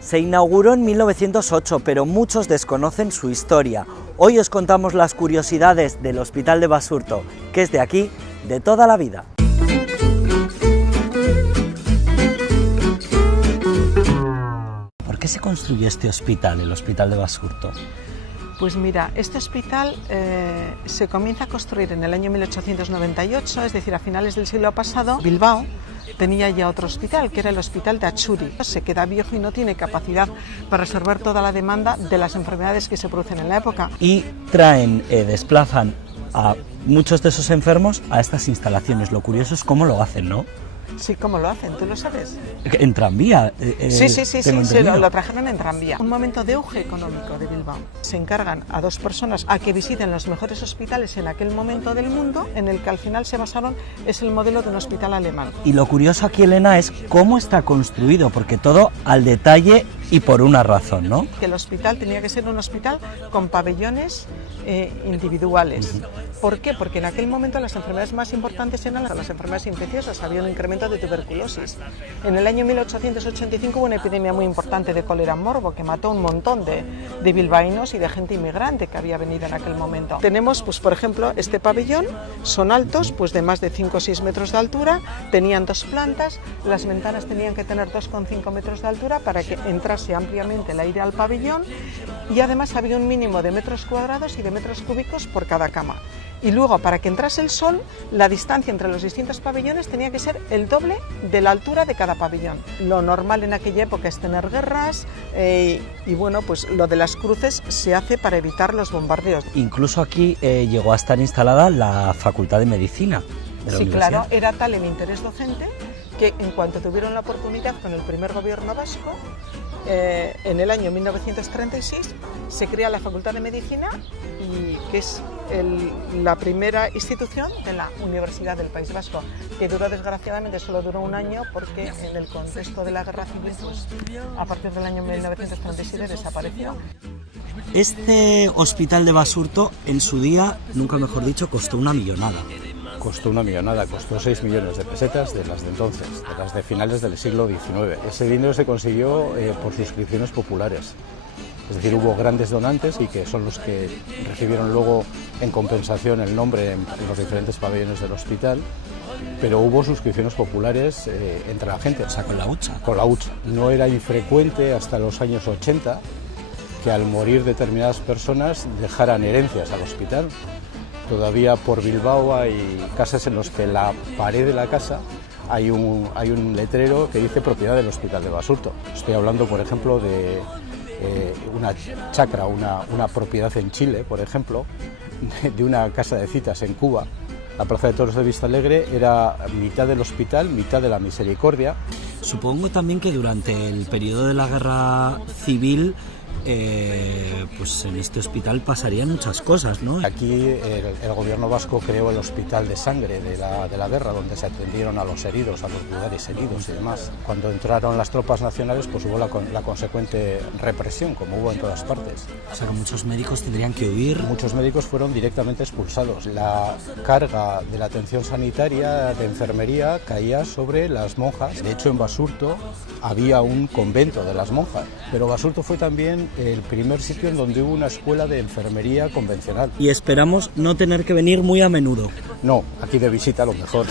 Se inauguró en 1908, pero muchos desconocen su historia. Hoy os contamos las curiosidades del Hospital de Basurto, que es de aquí, de toda la vida. ¿Por qué se construyó este hospital, el Hospital de Basurto? Pues mira, este hospital se comienza a construir en el año 1898, es decir, a finales del siglo pasado. Bilbao tenía ya otro hospital, que era el Hospital de Atxuri. Se queda viejo y no tiene capacidad para resolver toda la demanda de las enfermedades que se producen en la época. Y desplazan a muchos de esos enfermos a estas instalaciones. Lo curioso es cómo lo hacen, ¿no? Sí, ¿cómo lo hacen? ¿Tú lo sabes? En tranvía. Sí, lo trajeron en tranvía. Un momento de auge económico de Bilbao. Se encargan a dos personas a que visiten los mejores hospitales en aquel momento del mundo, en el que al final se basaron, es el modelo de un hospital alemán. Y lo curioso aquí, Elena, es cómo está construido, porque todo al detalle y por una razón, ¿no? Que el hospital tenía que ser un hospital con pabellones individuales. ¿Por qué? Porque en aquel momento las enfermedades más importantes eran las enfermedades infecciosas, había un incremento de tuberculosis. En el año 1885 hubo una epidemia muy importante de cólera morbo que mató a un montón de bilbaínos y de gente inmigrante que había venido en aquel momento. Tenemos, pues por ejemplo, este pabellón, son altos, pues de más de 5 o 6 metros de altura, tenían 2 plantas, las ventanas tenían que tener 2,5 metros de altura para que entrase ampliamente el aire al pabellón, y además había un mínimo de metros cuadrados y de metros cúbicos por cada cama. Y luego, para que entrase el sol, la distancia entre los distintos pabellones tenía que ser el doble de la altura de cada pabellón. Lo normal en aquella época es tener guerras y bueno, pues lo de las cruces se hace para evitar los bombardeos. Incluso aquí llegó a estar instalada la Facultad de Medicina de la Universidad. Claro, era tal el interés docente que en cuanto tuvieron la oportunidad con el primer gobierno vasco, en el año 1936 se crea la Facultad de Medicina, y que es la primera institución de la Universidad del País Vasco, que duró, desgraciadamente solo duró un año, porque en el contexto de la guerra civil, pues a partir del año 1937 desapareció. Este Hospital de Basurto en su día, nunca mejor dicho, costó una millonada. Costó una millonada, costó 6 millones de pesetas de las de entonces, de las de finales del siglo XIX. Ese dinero se consiguió por suscripciones populares. Es decir, hubo grandes donantes y que son los que recibieron luego en compensación el nombre en los diferentes pabellones del hospital, pero hubo suscripciones populares entre la gente. O sea, con la hucha. Con la hucha. No era infrecuente hasta los años 80 que al morir determinadas personas dejaran herencias al hospital. Todavía por Bilbao hay casas en las que en la pared de la casa hay un letrero que dice propiedad del Hospital de Basurto. Estoy hablando, por ejemplo, de una chacra, una propiedad en Chile, por ejemplo, de una casa de citas en Cuba. La Plaza de Toros de Vistalegre era mitad del hospital, mitad de la Misericordia. Supongo también que durante el periodo de la Guerra Civil, pues en este hospital pasarían muchas cosas, ¿no? Aquí el gobierno vasco creó el hospital de sangre de la guerra, donde se atendieron a los heridos, a los lugares heridos y demás. Cuando entraron las tropas nacionales, pues hubo la consecuente represión, como hubo en todas partes. O sea, que muchos médicos tendrían que huir. Muchos médicos fueron directamente expulsados. La carga de la atención sanitaria, de enfermería, caía sobre las monjas. De hecho, en Basurto había un convento de las monjas, pero Basurto fue también el primer sitio en donde hubo una escuela de enfermería convencional. Y esperamos no tener que venir muy a menudo. No, aquí de visita a lo mejor.